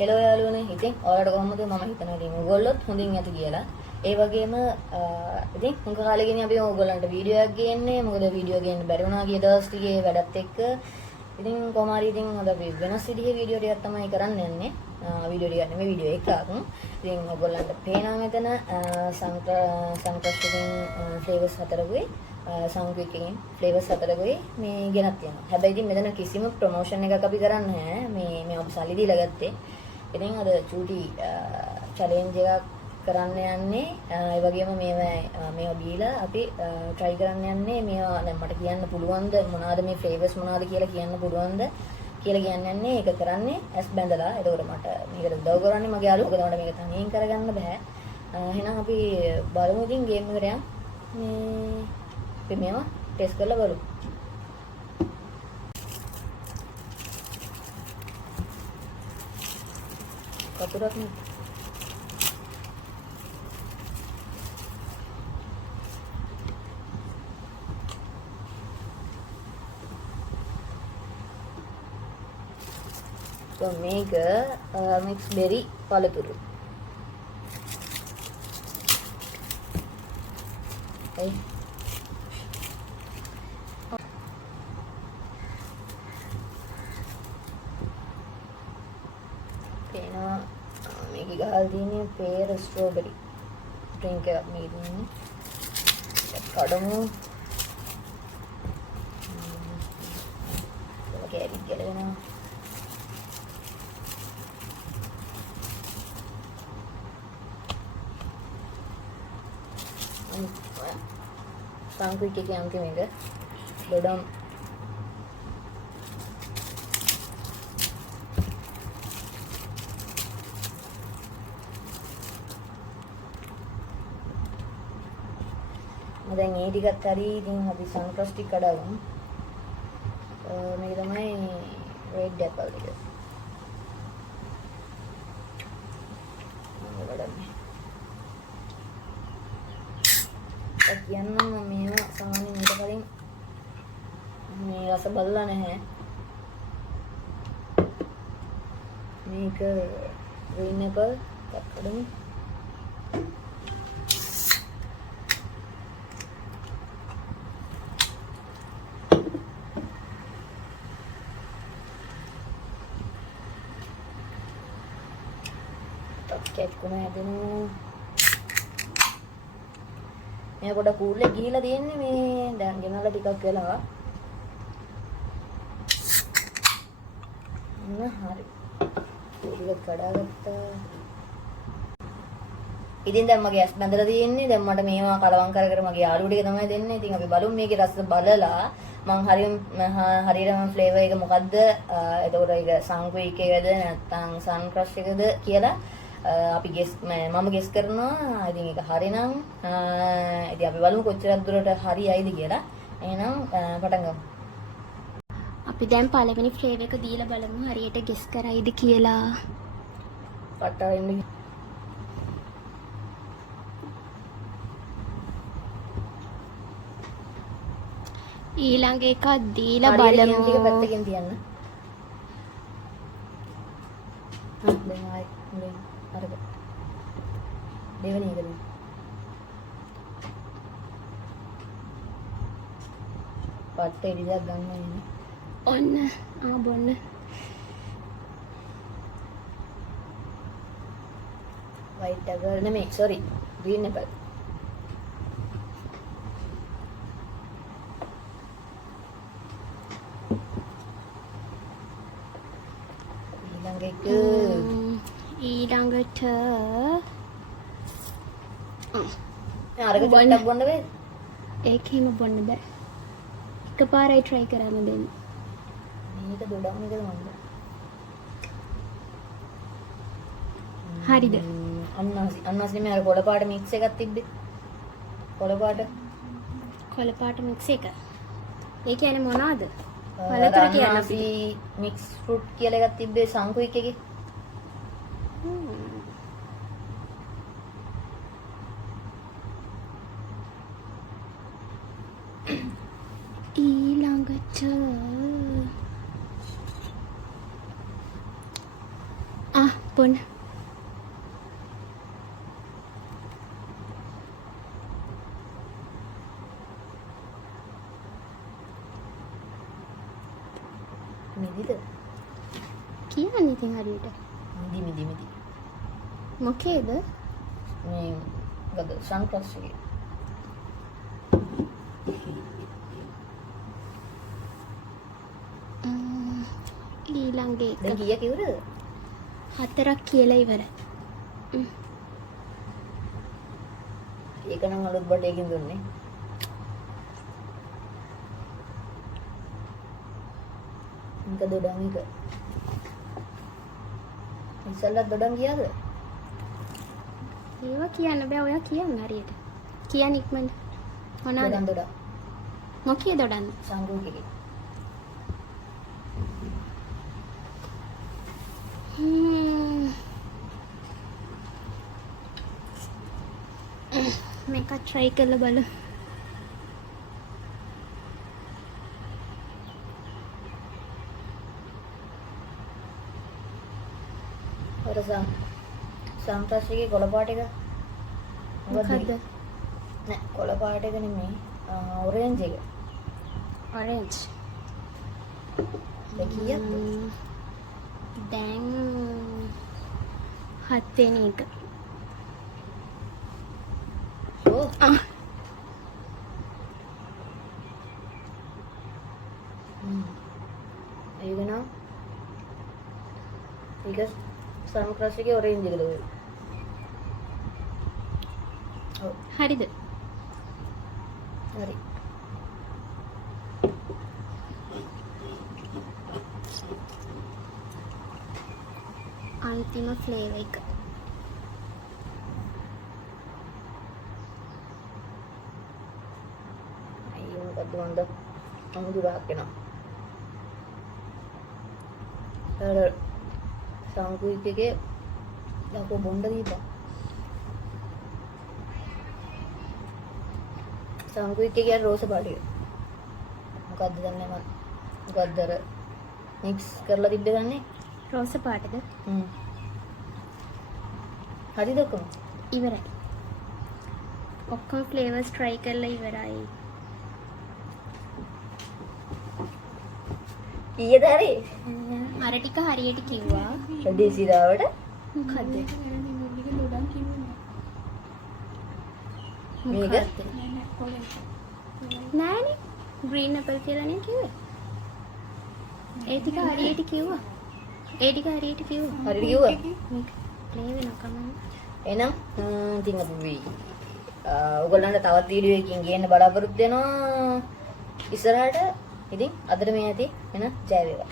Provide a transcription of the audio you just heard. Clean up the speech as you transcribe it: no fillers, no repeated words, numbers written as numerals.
Hello යාළුවනේ. ඉතින් ඔයාලට කොහොමද? මම හිතනවා ඉතින් ඔයගොල්ලොත් හොඳින් ඇති කියලා. ඒ වගේම ඉතින් හුඟ කාලෙකින් අපි ඔයගොල්ලන්ට වීඩියෝ එකක් ගේන්නේ. මොකද වීඩියෝ ගේන්න බැරි වුණා ගිය දවස් ටිකේ වැඩත් එක්ක. ඉතින් කොහොම හරි ඉතින් අද අපි වෙනස් විදිහේ වීඩියෝ ටිකක් තමයි කරන්න යන්නේ. වීඩියෝ ටිකක් නෙමෙයි වීඩියෝ එකක්. ඉතින් ඔයගොල්ලන්ට පේනවා මෙතන සංකෘතිකෙන් ෆ්ලේවර්ස් හතරකුයි සංකෘතිකෙන් ෆ්ලේවර්ස් හතරකුයි මේ ගෙනත් තියෙනවා. හැබැයි ඉතින් මෙතන කිසිම ප්‍රොමෝෂන් එකක් අපි කරන්නේ නැහැ. මේ අපි සල්ලි දීලා ගත්තේ. ඉතින් අද චූටි චැලෙන්ජ් එකක් කරන්න යන්නේ. ඒ වගේම මේවා බීලා අපි try කරන්න යන්නේ. මේවා දැන් මට කියන්න පුළුවන්ද මොනවාද මේ ෆ්ලේවර්ස් මොනවාද කියලා කියන්න පුළුවන්ද කියලා කියන්න යන්නේ. ඒක කරන්නේ ඇස් බැඳලා. එතකොට මට මේකට උදව් කරන්නේ මගේ යාළුවෝ. මොකද මට මේක තනියෙන් කරගන්න බෑ. එහෙනම් අපි බලමු ඉතින් ගේම් එකට යන්න. අපි මේවා ටෙස්ට් කරලා බලමු. කතුරක් නේ. So මේක mix berry පළතුරු. හයි. පේනවා මේක ගහලා තියෙන්නේ pear strawberry drink එකක් මේක තියෙන්නේ. කඩමු. කැරිත් ගලවෙනවා. සංකෘතිකයේ අන්තිම එක දොඩම් දැන් ඒ ටිකත් හරි ඉතින් අපි සන්ක්‍රස් ටික කඩගමු. මේක තමයි රෙඩ් ඇපල් එක. කියන්නම් මේවා සාමාන්‍යයෙන් ඊට කලින් මේ රස බලලා නැහැ. මේක green apple කඩමු. කැට් කොන හැදෙනවා. මේ පොඩ කූල්ලේ ගිහිලා තියෙන්නේ මේ දැන් ගෙනල්ලා ටිකක් වෙලා. හරි. ටිකක් කඩාගත්තා. ඉතින් දැන් මගේ ඇස් බැඳලා තියෙන්නේ. දැන් මට මේවා කලවම් කර කර මගේ යාළුවෝ ටික තමයි දෙන්නේ. ඉතින් අපි බලමු මේකේ රස බලලා මං හරියටම ෆ්ලේවර් එක මොකද්ද? එතකොට ඒක සංකුයික් එකද නැත්නම් සන් ක්‍රෂ් එකද කියලා අපි මම ගෙස් කරනවා. ඉතින් ඒක හරිනම් ඉතින් අපි බලමු කොච්චරක් දුරට හරියයිද කියලා. එහෙනම් පටන් ගමු. අපි දැන් පළවෙනි ෆ්ලේවර් එක දීලා බලමු හරියට ගෙස් කරයිද කියලා. පටන් ඊළඟ එකක් දීලා බලමු. ටික පැත්තකින් තියන්න. දැන් ආයි අරක දෙවෙනි එකද පට්ට ඉරිදක් ගන්න ඕනේ. ඔන්න බොන්න. white sugar නෙමෙයි sorry green apple. ඊළඟට අරක පොඩ්ඩක් බොන්න බෑ. ඒකෙම බොන්න බෑ. එකපාරයි try කරන්න දෙන්න. මේක දොඩම් එකද මන්ද? හරිද? අන්නාසි නෙමෙයි අර කොළ පාට mix එකක් තිබ්බේ. කොළ පාට mix එක. ඒ කියන්නේ මොනවාද? පළතුරු කියන්නේ අපි mix fruit කියලා එකක් තිබ්බේ සංකුයික් එකේ. ඊළඟට බොන්න. මිදිද? කියන්නේ ඉතින් හරියට. මිදි. මොකේද? මේ ගද සන්ක්‍රස් එකේ. ඊළඟ එක දැන් කීයක් ඉවරද? 4ක් කියලා ඉවරයි. ඒක නම් අලුත් බඩේකින් දුන්නේ. මේක දොඩම් එක. ඉස්සල්ලා දොඩම් ගියාද? ඒවා කියන්න බෑ ඔයා කියන්න හරියට. කියන්න ඉක්මනට. මොනවද? දොඩම්. මොකේ දොඩන්න? සංගුල් එකේ. මේක try කරලා බලමු. අර සන්ක්‍රස් එකේ කොළ පාට එක. මොකද්ද? නෑ කොළ පාට එක නෙමෙයි. ඔරෙන්ජ් එක. orange. දැන් කීයක්ද? දැන් 7 වෙනි එක. ඕ. ඒක නම් ඒක සන්ක්‍රස් එකේ ඔරෙන්ජ් එකද ඔය? ඔව්. හරිද? හරි. අන්තිම ෆ්ලේවර් එක. අයියෝ මොකද්ද මන්ද අමුතු රහක් වෙනවා. අර සංකුයික් එකේ යකෝ බොණ්ඩ දීපන්. සංකුයික් එකේ අර රෝස පාට එක. මොකද්ද දන්නේ මම. මොකද්ද අර මික්ස් කරලා තිබ්බේ දන්නේ? රෝස පාටද? හරිද ඔක්කොම? ඉවරයි. ඔක්කොම ෆ්ලේවර්ස් try කරලා ඉවරයි. කීයද හරි? අර ටික හරියට කිව්වා. රෙඩි සිරාවට මොකද්ද? මේක නෑනේ. green apple කියලා නේ කිව්වේ. ඒ ටික හරියට කිව්වා. හරියට කිව්වා. මේක play වෙනකම් එහෙනම් ඉතින් අපි ඔයගොල්ලන්ට තවත් වීඩියෝ එකකින් ගේන්න බලාපොරොත්තු වෙනවා ඉස්සරහට. ඉතින් අදට මේ ඇති එන ජය වේවා.